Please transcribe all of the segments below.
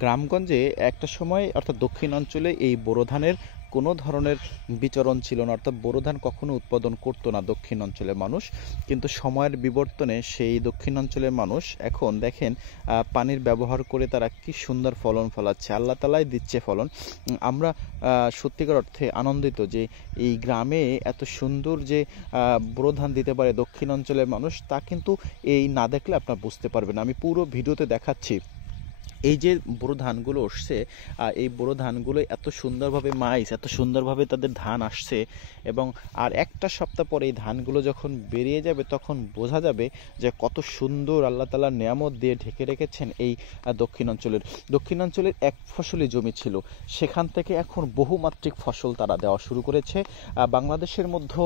গ্রামগঞ্জে একটা সময় অর্থাৎ দক্ষিণাঞ্চলে এই বোরো ধানের কোনো ধরনের বিচরণ ছিল না, অর্থাৎ বোরো ধান কখনো উৎপাদন করতো না দক্ষিণ অঞ্চলের মানুষ। কিন্তু সময়ের বিবর্তনে সেই দক্ষিণাঞ্চলের মানুষ এখন দেখেন পানির ব্যবহার করে তারা কি সুন্দর ফলন ফলাচ্ছে, আল্লাহ তালাই দিচ্ছে ফলন। আমরা সত্যিকার অর্থে আনন্দিত যে এই গ্রামে এত সুন্দর যে বোরো ধান দিতে পারে দক্ষিণ অঞ্চলের মানুষ, তা কিন্তু এই না দেখলে আপনারা বুঝতে পারবেন। আমি পুরো ভিডিওতে দেখাচ্ছি। এই যে বোরো ধানগুলো আসছে, এই বোরো ধানগুলো এত সুন্দরভাবে এত সুন্দরভাবে তাদের ধান আসছে, এবং আর একটা সপ্তাহ পরে এই ধানগুলো যখন বেরিয়ে যাবে তখন বোঝা যাবে যে কত সুন্দর আল্লাহ তাআলা নিয়ামত দিয়ে ঢেকে রেখেছেন এই দক্ষিণাঞ্চলের এক ফসলি জমি ছিল, সেখান থেকে এখন বহুমাত্রিক ফসল তারা দেওয়া শুরু করেছে। বাংলাদেশের মধ্যে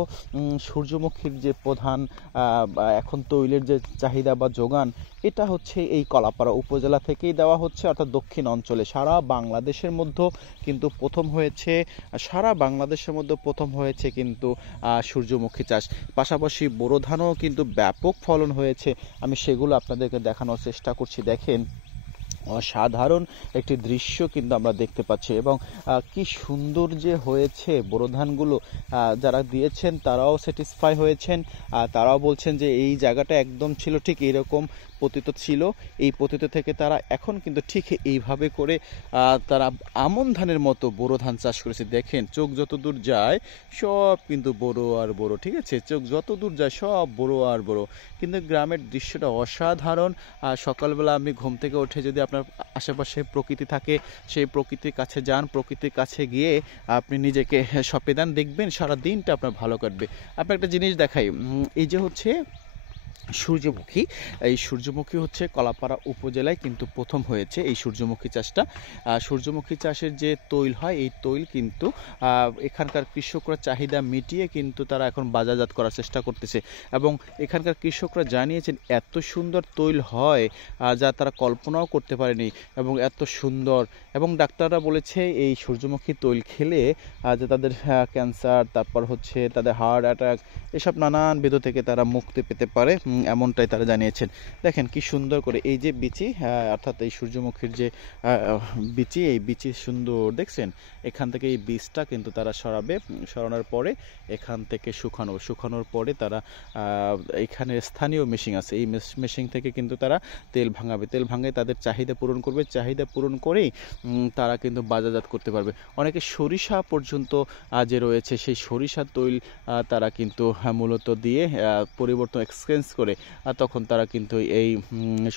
সূর্যমুখীর যে প্রধান এখন তৈলের যে চাহিদা বা যোগান, এটা হচ্ছে এই কলাপাড়া উপজেলা থেকেই দেওয়া হচ্ছে, অর্থাৎ দক্ষিণ অঞ্চলে সারা বাংলাদেশের মধ্যে কিন্তু প্রথম হয়েছে কিন্তু সূর্যমুখী চাষ। পাশাপাশি বোরো ধানও কিন্তু ব্যাপক ফলন হয়েছে, আমি সেগুলো আপনাদেরকে দেখানোর চেষ্টা করছি। দেখেন অসাধারণ একটি দৃশ্য কিন্তু আমরা দেখতে পাচ্ছি, এবং কি সুন্দর যে হয়েছে বোরো ধানগুলো। যারা দিয়েছেন তারাও স্যাটিসফাই হয়েছেন, তারাও বলছেন যে এই জায়গাটা একদম ছিল ঠিক এইরকম পতিত ছিল, এই পতিত থেকে তারা এখন কিন্তু ঠিক এইভাবে করে তারা আমন ধানের মতো বোরো ধান চাষ করেছে। দেখেন চোখ যত দূর যায় সব কিন্তু বোরো আর বোরো, ঠিক আছে, চোখ যত দূর যায় সব বোরো আর বোরো। কিন্তু গ্রামের দৃশ্যটা অসাধারণ। সকালবেলা আপনি ঘুম থেকে উঠে যদি আপনার আশেপাশে প্রকৃতি থাকে, সেই প্রকৃতির কাছে যান, প্রকৃতির কাছে গিয়ে আপনি নিজেকে সঁপে দেন, দেখবেন সারা দিনটা আপনার ভালো কাটবে। আপনার একটা জিনিস দেখাই, এই যে হচ্ছে সূর্যমুখী, এই সূর্যমুখী হচ্ছে কলাপাড়া উপজেলায় কিন্তু প্রথম হয়েছে এই সূর্যমুখী চাষটা। সূর্যমুখী চাষের যে তৈল হয়, এই তৈল কিন্তু এখানকার কৃষকরা চাহিদা মিটিয়ে কিন্তু তারা এখন বাজারজাত করার চেষ্টা করতেছে, এবং এখানকার কৃষকরা জানিয়েছেন এত সুন্দর তৈল হয় যা তারা কল্পনাও করতে পারেনি, এবং এত সুন্দর। এবং ডাক্তাররা বলেছে এই সূর্যমুখী তৈল খেলে যে তাদের ক্যান্সার, তারপর হচ্ছে তাদের হার্ট অ্যাটাক, এসব নানান বিধ থেকে তারা মুক্তি পেতে পারে, এমনটাই তারা জানিয়েছেন। দেখেন কি সুন্দর করে এই যে বিচি, অর্থাৎ এই সূর্যমুখীর যে বিচি, এই বিচি সুন্দর দেখছেন, এখান থেকে এই বীজটা কিন্তু তারা সরানোর পরে এখান থেকে শুকানোর পরে তারা এখানে স্থানীয় মেশিন আছে, এই মেশিন থেকে কিন্তু তারা তেল ভাঙায় তাদের চাহিদা পূরণ করবে, চাহিদা পূরণ করেই তারা কিন্তু বাজারজাত করতে পারবে। অনেকে সরিষা পর্যন্ত যে রয়েছে সেই সরিষার তৈল তারা কিন্তু মূলত দিয়ে পরিবর্তন এক্সচেঞ্জ করে তখন তারা কিন্তু এই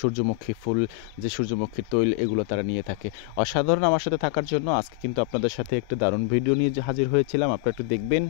সূর্যমুখীর তৈল এগুলো তারা নিয়ে থাকে। অসাধারণ। আমার সাথে থাকার জন্য আজকে কিন্তু আপনাদের সাথে একটা দারুণ ভিডিও নিয়ে হাজির হয়েছিলাম, আপনারা একটু দেখবেন।